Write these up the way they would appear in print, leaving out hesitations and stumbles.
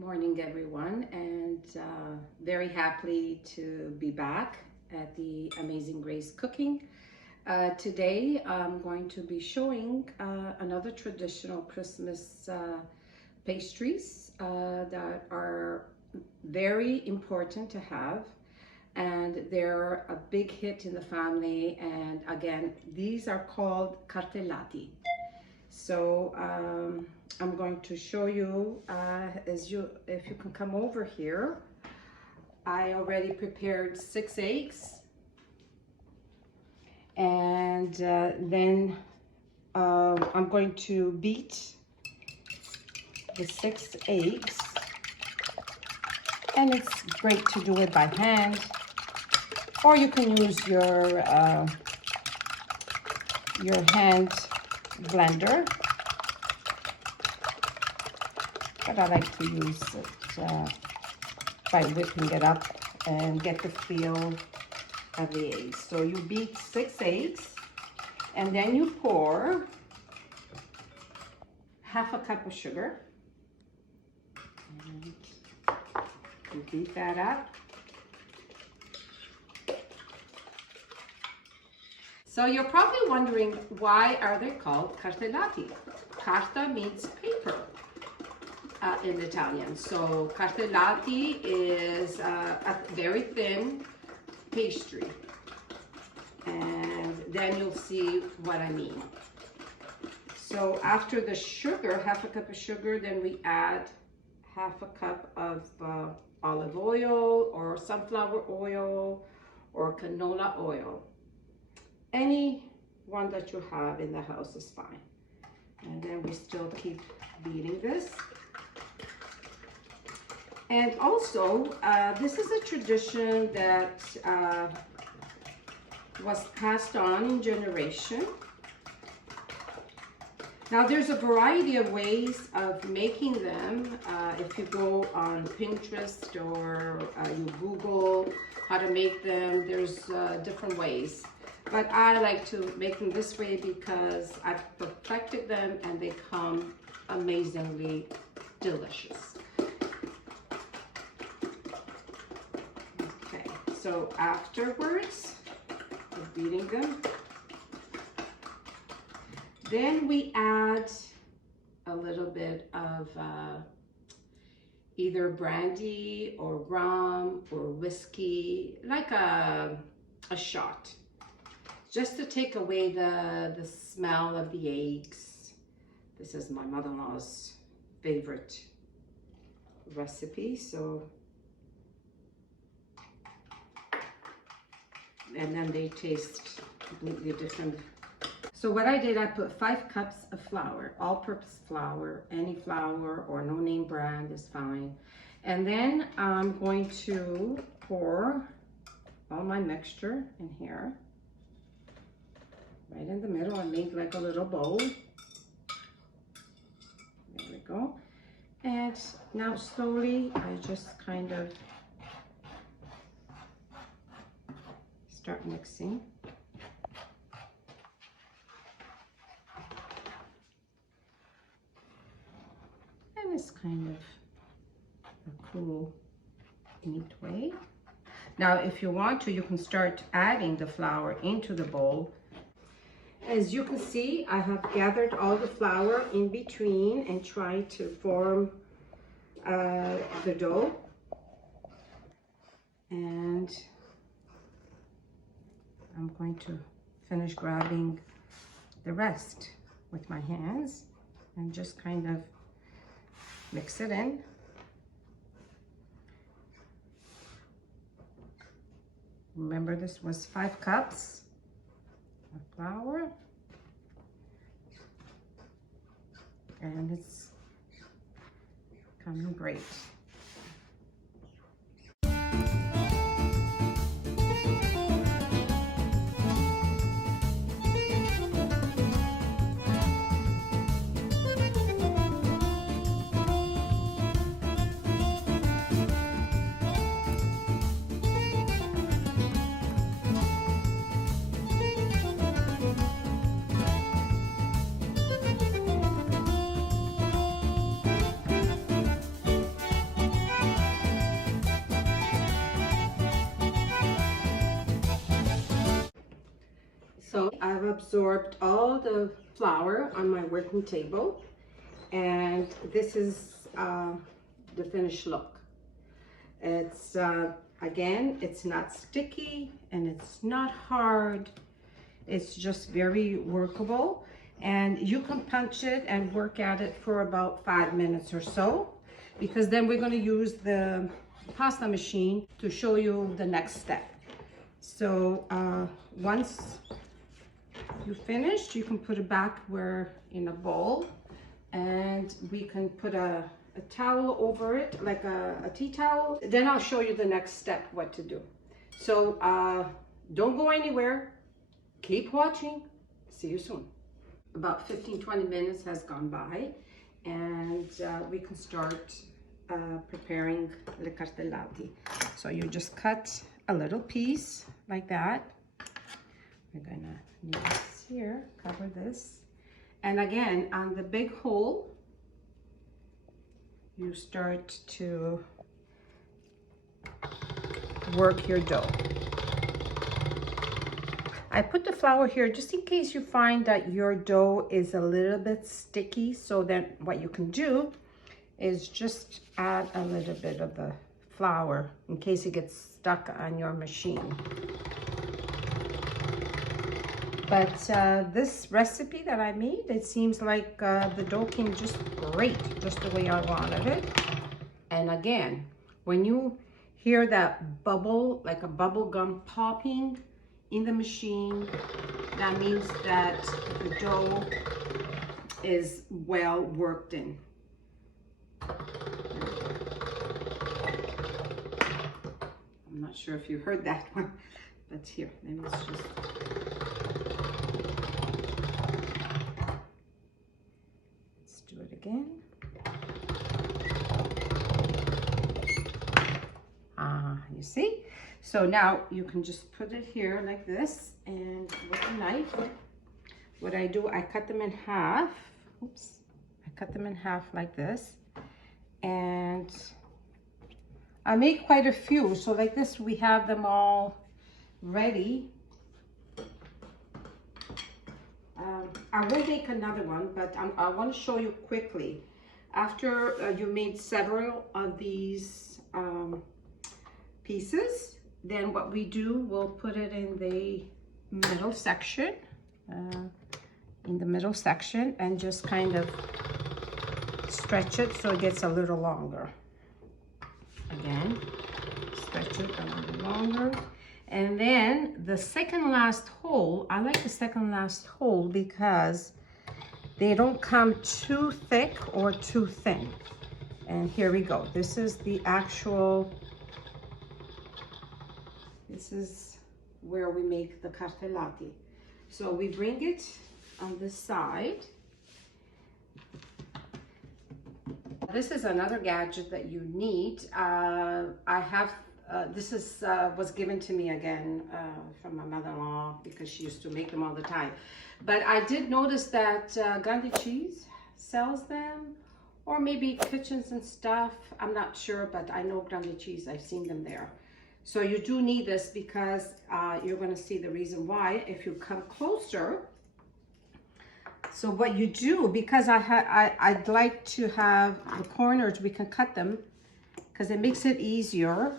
Morning, everyone, and very happy to be back at the Amazing Grace Cooking. Today I'm going to be showing another traditional Christmas pastries that are very important to have, and they're a big hit in the family. And again, these are called cartellati. So I'm going to show you, if you can come over here. I already prepared 6 eggs, and then I'm going to beat the 6 eggs, and it's great to do it by hand, or you can use your hand blender, but I like to use it by whipping it up and get the feel of the eggs. So you beat 6 eggs, and then you pour half a cup of sugar, and you beat that up. So you're probably wondering, why are they called cartellati? Carta means paper in Italian. So cartellati is a very thin pastry. And then you'll see what I mean. So after the sugar, half a cup of sugar, then we add half a cup of olive oil or sunflower oil or canola oil. Any one that you have in the house is fine. And then we still keep beating this. And also, this is a tradition that was passed on in generation. Now there's a variety of ways of making them. If you go on Pinterest or you Google how to make them, there's different ways. But I like to make them this way because I've perfected them and they come amazingly delicious. Okay, so afterwards of beating them, then we add a little bit of either brandy or rum or whiskey, like a shot, just to take away the smell of the eggs. This is my mother-in-law's favorite recipe, so, and then they taste completely different. So what I did, I put 5 cups of flour, all-purpose flour, any flour or no-name brand is fine. And then I'm going to pour all my mixture in here. Right in the middle, I made like a little bowl. There we go. And now slowly, I just kind of start mixing. And it's kind of a cool, neat way. Now, if you want to, you can start adding the flour into the bowl. As you can see, I have gathered all the flour in between and tried to form the dough. And I'm going to finish grabbing the rest with my hands and just kind of mix it in. Remember, this was 5 cups of flour, and it's coming great. So I've absorbed all the flour on my working table, and this is the finished look. It's again, it's not sticky and it's not hard. It's just very workable, and you can punch it and work at it for about 5 minutes or so, because then we're going to use the pasta machine to show you the next step. So once you finished, you can put it back where in a bowl, and we can put a towel over it, like a tea towel. Then I'll show you the next step, what to do. So don't go anywhere. Keep watching. See you soon. About 15-20 minutes has gone by, and we can start preparing le cartellati. So you just cut a little piece like that. We're gonna need this here, cover this. And again, on the big hole, you start to work your dough. I put the flour here just in case you find that your dough is a little bit sticky, so then what you can do is just add a little bit of the flour in case it gets stuck on your machine. But this recipe that I made, it seems like the dough came just great, just the way I wanted it. And again, when you hear that bubble, like a bubble gum popping in the machine, that means that the dough is well worked in. I'm not sure if you heard that one, but here, let me just... Let's do it again. You see? So now you can just put it here like this, and with a knife, what I do, I cut them in half. Oops. I cut them in half like this, and I make quite a few. So like this, we have them all ready. I will make another one, but I want to show you quickly. After you made several of these pieces, then what we do, we'll put it in the middle section, and just kind of stretch it so it gets a little longer. Again, stretch it a little longer. And then the second last hole, I like the second last hole because they don't come too thick or too thin. And here we go. This is the actual, this is where we make the cartellati. So we bring it on this side. This is another gadget that you need. This was given to me again from my mother-in-law because she used to make them all the time. But I did notice that Brandy cheese sells them, or maybe kitchens and stuff. I'm not sure, but I know Brandy cheese. I've seen them there. So you do need this because you're going to see the reason why if you come closer. So what you do, because I'd like to have the corners, we can cut them because it makes it easier.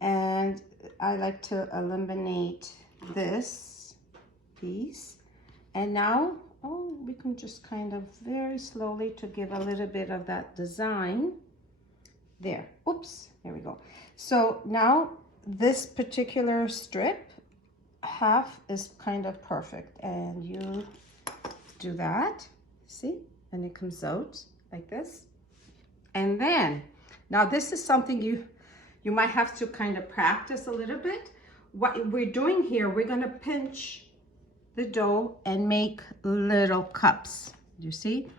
And I like to eliminate this piece. And now, we can just kind of very slowly to give a little bit of that design. There, oops, there we go. So now this particular strip, half is kind of perfect. And you do that, see? And it comes out like this. And then, now this is something you might have to kind of practice a little bit. What we're doing here, we're gonna pinch the dough and make little cups, you see?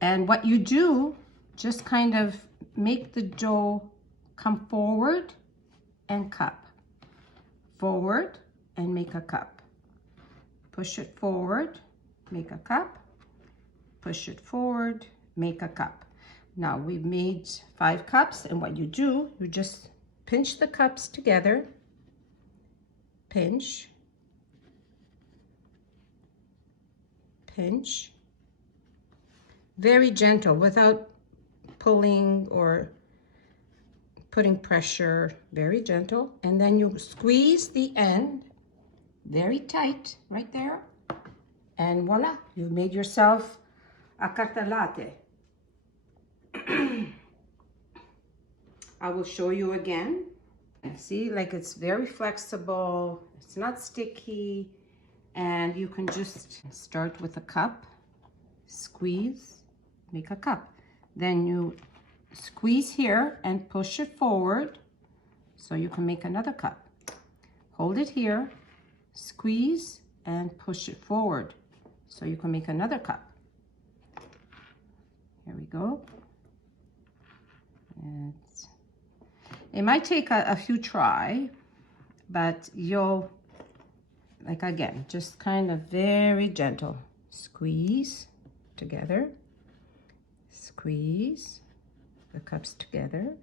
And what you do, just kind of make the dough come forward and cup. Forward and make a cup. Push it forward, make a cup. Push it forward, make a cup. Now we've made 5 cups, and what you do, you just pinch the cups together, pinch, pinch. Very gentle without pulling or putting pressure, very gentle. And then you squeeze the end very tight right there. And voila, you made yourself a cartellate. I will show you again. See, like it's very flexible, it's not sticky, and you can just start with a cup, squeeze, make a cup. Then you squeeze here and push it forward so you can make another cup. Hold it here, squeeze and push it forward so you can make another cup. Here we go. And it might take a few try, but you'll, like again, just kind of very gentle. Squeeze together, squeeze the cups together.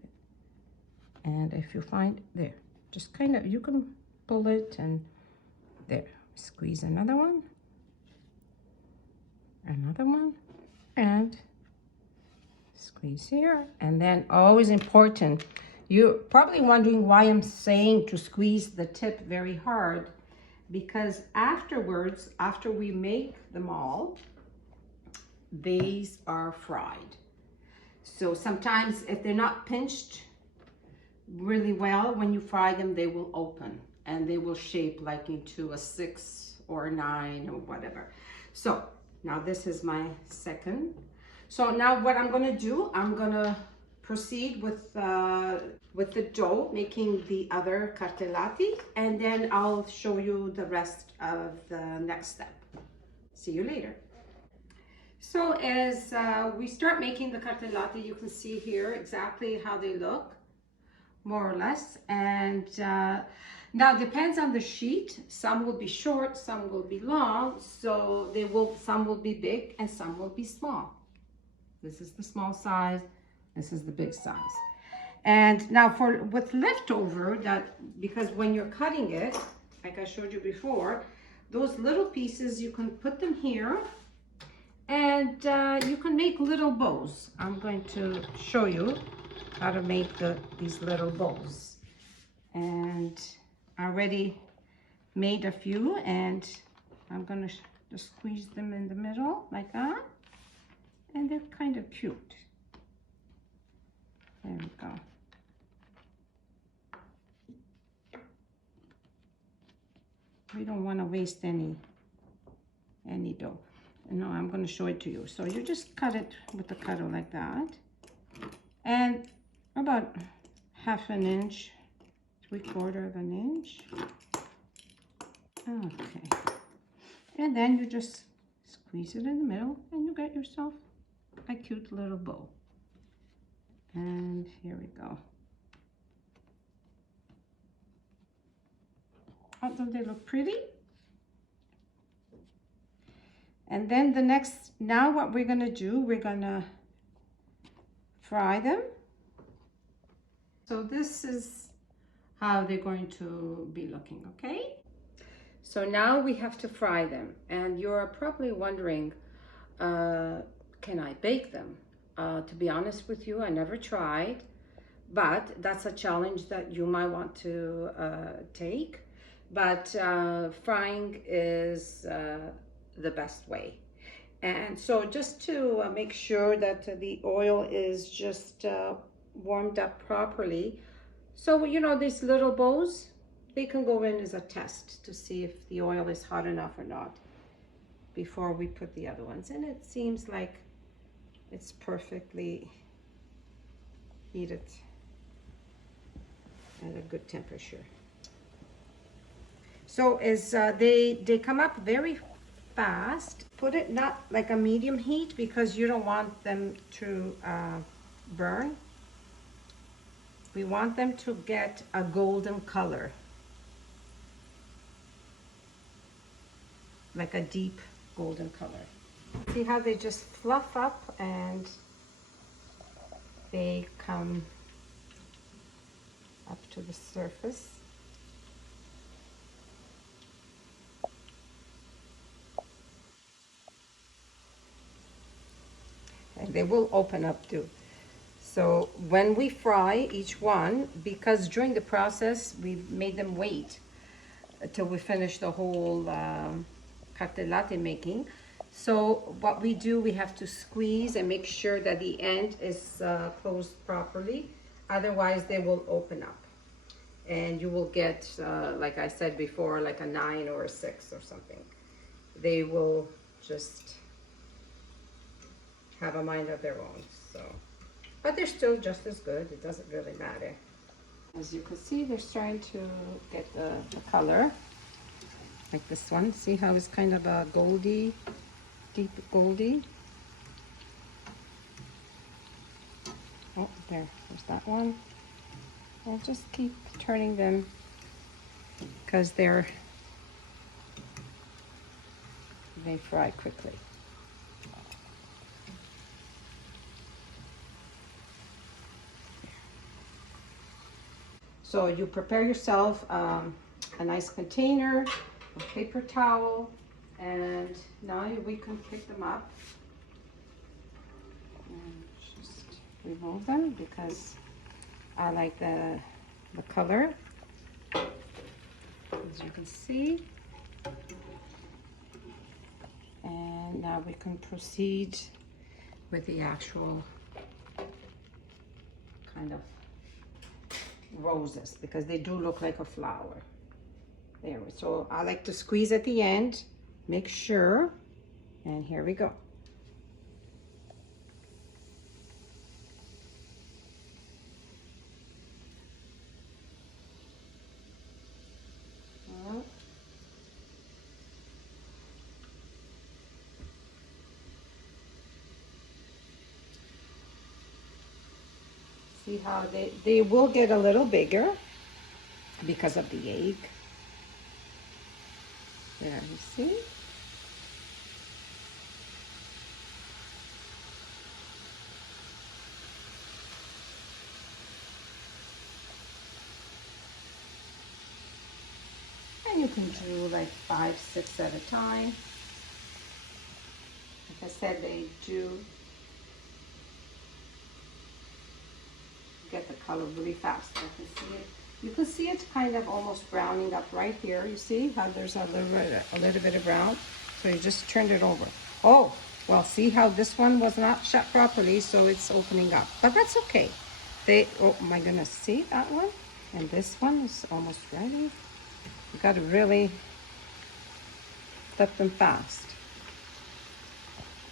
And if you find there, just kind of, you can pull it and there, squeeze another one, and squeeze here. And then always important, you're probably wondering why I'm saying to squeeze the tip very hard, because afterwards, after we make them all, these are fried. So sometimes if they're not pinched really well, when you fry them, they will open and they will shape like into a 6 or a 9 or whatever. So now this is my second. So now what I'm gonna do, I'm gonna proceed with the dough, making the other cartellati, and then I'll show you the rest of the next step. See you later. So as we start making the cartellati, you can see here exactly how they look, more or less. And now depends on the sheet. Some will be short, some will be long. So some will be big and some will be small. This is the small size. This is the big size. And now with leftover, because when you're cutting it, like I showed you before, those little pieces, you can put them here and you can make little bows. I'm going to show you how to make these little bows. And I already made a few, and I'm gonna just squeeze them in the middle like that. And they're kind of cute. There we go. We don't want to waste any dough. No, I'm going to show it to you. So you just cut it with the cutter like that, and about 1/2 inch, 3/4 of an inch. Okay, and then you just squeeze it in the middle, and you get yourself a cute little bow. And here we go. Oh, don't they look pretty? And then now what we're gonna do, we're gonna fry them. So this is how they're going to be looking, okay? So now we have to fry them. And you're probably wondering, can I bake them? To be honest with you, I never tried, but that's a challenge that you might want to take. But frying is the best way. And so just to make sure that the oil is just warmed up properly. So, you know, these little bows, they can go in as a test to see if the oil is hot enough or not before we put the other ones. And it seems like it's perfectly heated at a good temperature. So as they come up very fast, put it not like a medium heat because you don't want them to burn. We want them to get a golden color, like a deep golden color. See how they just fluff up and they come up to the surface. they will open up too. So when we fry each one, because during the process we made them wait until we finish the whole cartellate making. So what we do, we have to squeeze and make sure that the end is closed properly. Otherwise they will open up. And you will get, like I said before, like a 9 or a 6 or something. They will just have a mind of their own, so. But they're still just as good. It doesn't really matter. As you can see, they're starting to get the color, like this one. See how it's kind of a goldy, deep goldy. Oh, there's that one. I'll just keep turning them because they fry quickly. So you prepare yourself a nice container, a paper towel, and now we can pick them up and just remove them because I like the color, as you can see. And now we can proceed with the actual kind of roses because they do look like a flower. There, so I like to squeeze at the end, make sure, and here we go. See how they will get a little bigger because of the egg. There, you see? And you can do like 5, 6 at a time. Like I said, they do get the color really fast. You can see it. You can see it's kind of almost browning up right here. You see how there's a little bit of brown? So you just turned it over. Oh, well, see how this one was not shut properly, so it's opening up. But that's okay. Oh my goodness, see that one? And this one is almost ready. You got to really flip them fast.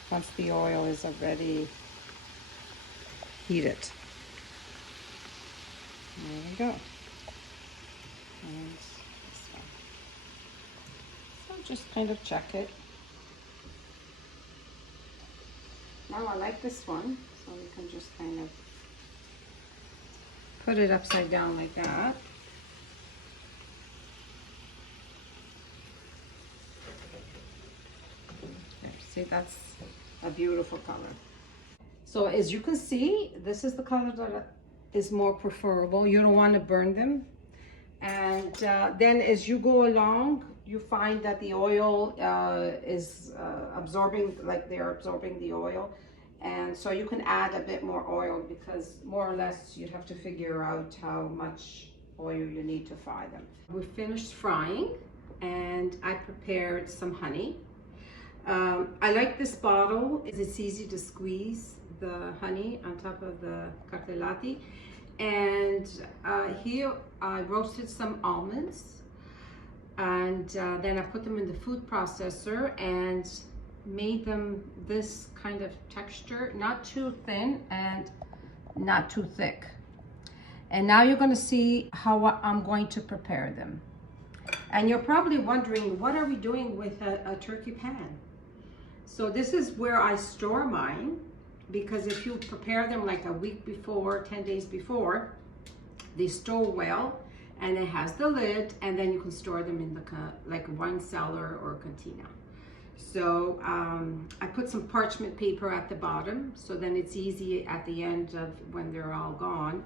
Once the oil is already heated. There we go. And this one. So just kind of check it. Now I like this one, so we can just kind of put it upside down like that. There, see, that's a beautiful color. So as you can see, this is the color that is more preferable. You don't want to burn them. And then as you go along, you find that the oil is absorbing, like they're absorbing the oil. And so you can add a bit more oil because more or less you'd have to figure out how much oil you need to fry them. We finished frying and I prepared some honey. I like this bottle. It's easy to squeeze the honey on top of the cartellate. And here I roasted some almonds, and then I put them in the food processor and made them this kind of texture, not too thin and not too thick. And now you're going to see how I'm going to prepare them. And you're probably wondering, what are we doing with a turkey pan? So this is where I store mine. Because if you prepare them like a week before, 10 days before, they store well, and it has the lid, and then you can store them in the like a wine cellar or cantina. So I put some parchment paper at the bottom, so then it's easy at the end of when they're all gone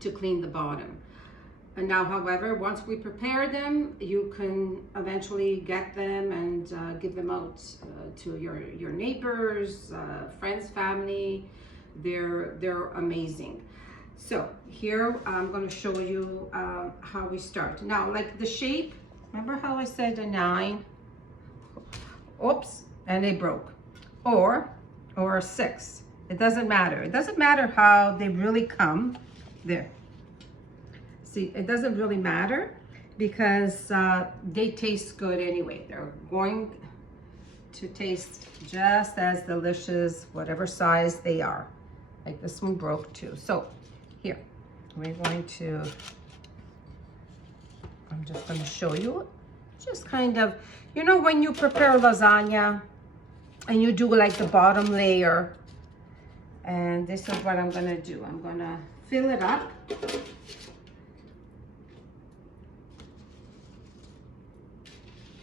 to clean the bottom. And now, however, once we prepare them, you can eventually get them and give them out to your neighbors, friends, family. They're amazing. So here I'm going to show you how we start. Now, like the shape, remember how I said a 9? Oops, and they broke. Or a 6. It doesn't matter. It doesn't matter how they really come. There. See, it doesn't really matter because they taste good anyway. They're going to taste just as delicious, whatever size they are. Like this one broke too. So here, we're going to, I'm just going to show you, just kind of, you know, when you prepare lasagna and you do like the bottom layer, and this is what I'm going to do. I'm going to fill it up.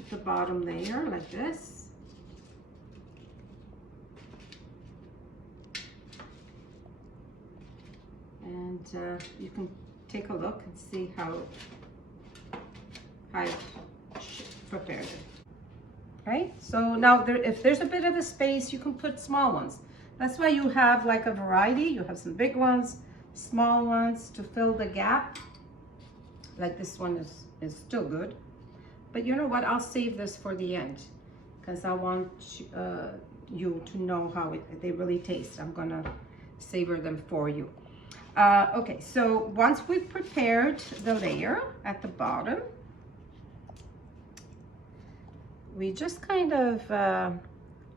The bottom layer like this. And you can take a look and see how I prepared it. Right? So now if there's a bit of a space, you can put small ones. That's why you have like a variety. You have some big ones, small ones to fill the gap. Like this one is still good. But you know what? I'll save this for the end because I want you to know how they really taste. I'm gonna savor them for you. Okay, so once we've prepared the layer at the bottom, we just kind of,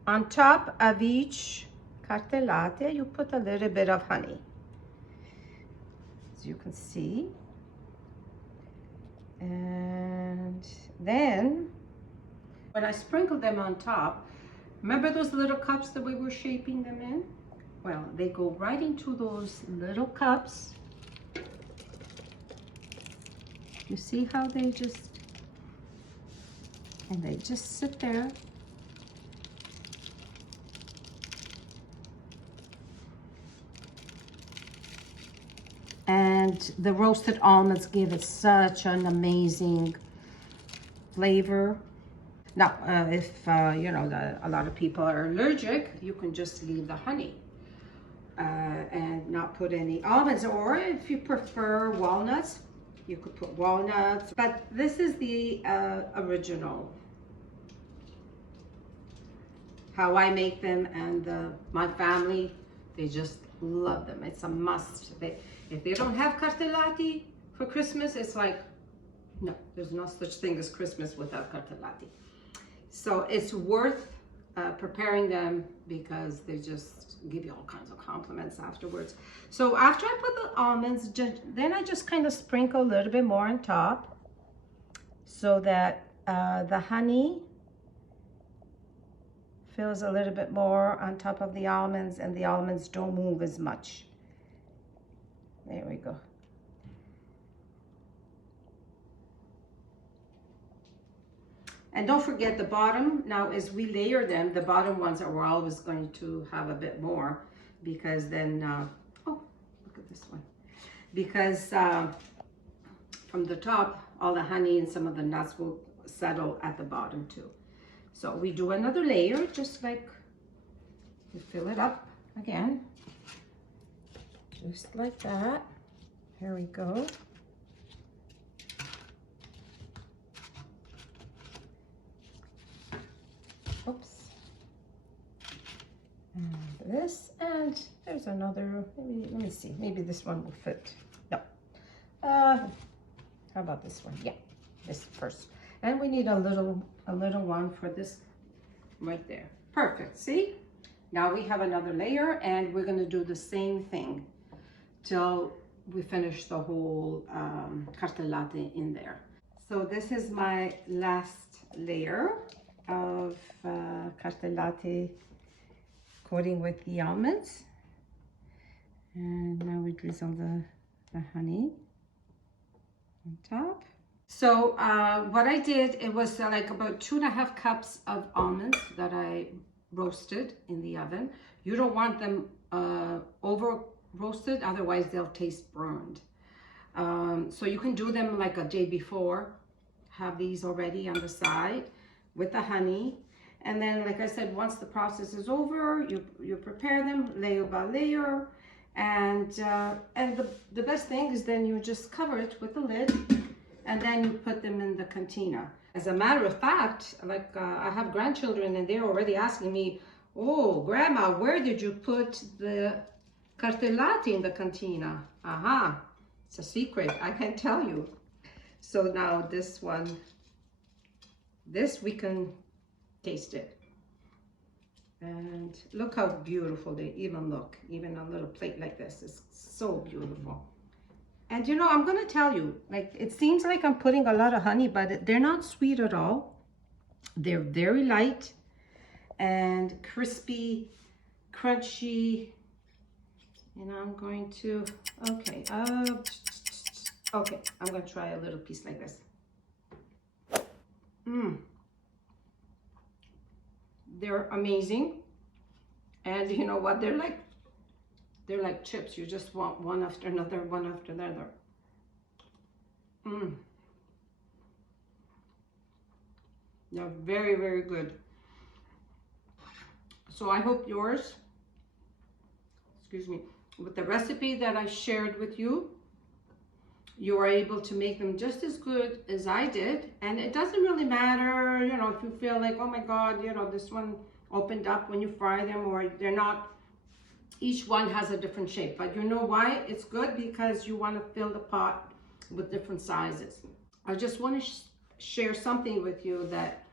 on top of each cartellate, you put a little bit of honey. As you can see. And then when I sprinkle them on top, remember those little cups that we were shaping them in? Well, they go right into those little cups. You see how they just sit there. And the roasted almonds give it such an amazing flavor. Now, if you know a lot of people are allergic, you can just leave the honey and not put any almonds. Or if you prefer walnuts, you could put walnuts. But this is the original, how I make them, and my family, they just love them. It's a must. If they don't have cartellate for Christmas, it's like, no, there's no such thing as Christmas without cartellate. So it's worth preparing them because they just give you all kinds of compliments afterwards. So after I put the almonds, then I just kind of sprinkle a little bit more on top so that the honey fills a little bit more on top of the almonds and the almonds don't move as much. There we go. And don't forget the bottom. Now, as we layer them, the bottom ones are always going to have a bit more because then, oh, look at this one. Because from the top, all the honey and some of the nuts will settle at the bottom too. So we do another layer, just like we fill it up again. Just like that. Here we go. Oops. And this, and there's another, maybe, let me see, maybe this one will fit. No. How about this one? Yeah, this first. And we need a little one for this right there. Perfect, see? Now we have another layer and we're gonna do the same thing till we finish the whole cartellate in there. So this is my last layer of cartellate coating with the almonds. And now we drizzle the honey on top. So what I did, it was like about 2.5 cups of almonds that I roasted in the oven. You don't want them over roasted, otherwise they'll taste burned. So you can do them like a day before. Have these already on the side with the honey. And then, like I said, once the process is over, you prepare them layer by layer. And the best thing is then you just cover it with the lid, and then you put them in the cantina. As a matter of fact, like I have grandchildren and they're already asking me, oh, Grandma, where did you put the Cartellate in the cantina? Aha, it's a secret, I can't tell you. So now this one, this we can taste it. And look how beautiful they even look. Even a little plate like this is so beautiful. And you know, I'm gonna tell you, like, it seems like I'm putting a lot of honey, but they're not sweet at all. They're very light and crispy, crunchy. And I'm going to, okay, I'm gonna try a little piece like this. They're amazing. And you know what, they're like chips. You just want one after another, one after another. They're very, very good. So I hope yours, excuse me, with the recipe that I shared with you, you are able to make them just as good as I did. And it doesn't really matter, you know, if you feel like, oh my God, you know, this one opened up when you fry them, or they're not, each one has a different shape. But you know why it's good? Because you want to fill the pot with different sizes. I just want to share something with you, that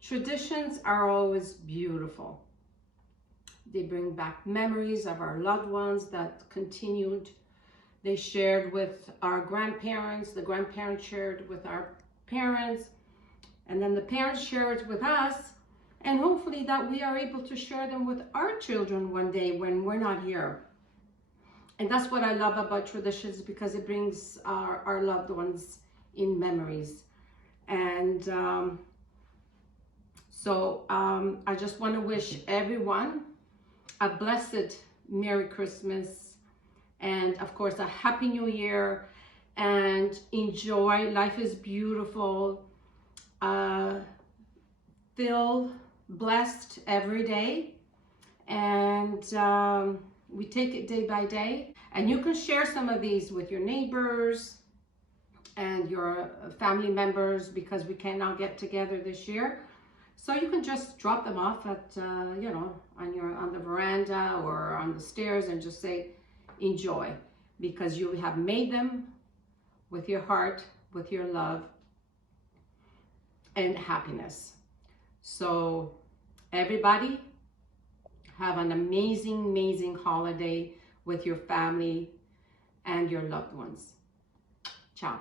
traditions are always beautiful. They bring back memories of our loved ones that continued. They shared with our grandparents, the grandparents shared with our parents, and then the parents shared with us, and hopefully that we are able to share them with our children one day when we're not here. And that's what I love about traditions, because it brings our loved ones in memories. And I just want to wish everyone a blessed Merry Christmas, and of course a Happy New Year, and enjoy. Life is beautiful. Feel blessed every day, and we take it day by day. And you can share some of these with your neighbors and your family members, because we cannot get together this year. So you can just drop them off at, you know, on the veranda or on the stairs, and just say, enjoy, because you have made them with your heart, with your love and happiness. So everybody, have an amazing, amazing holiday with your family and your loved ones. Ciao.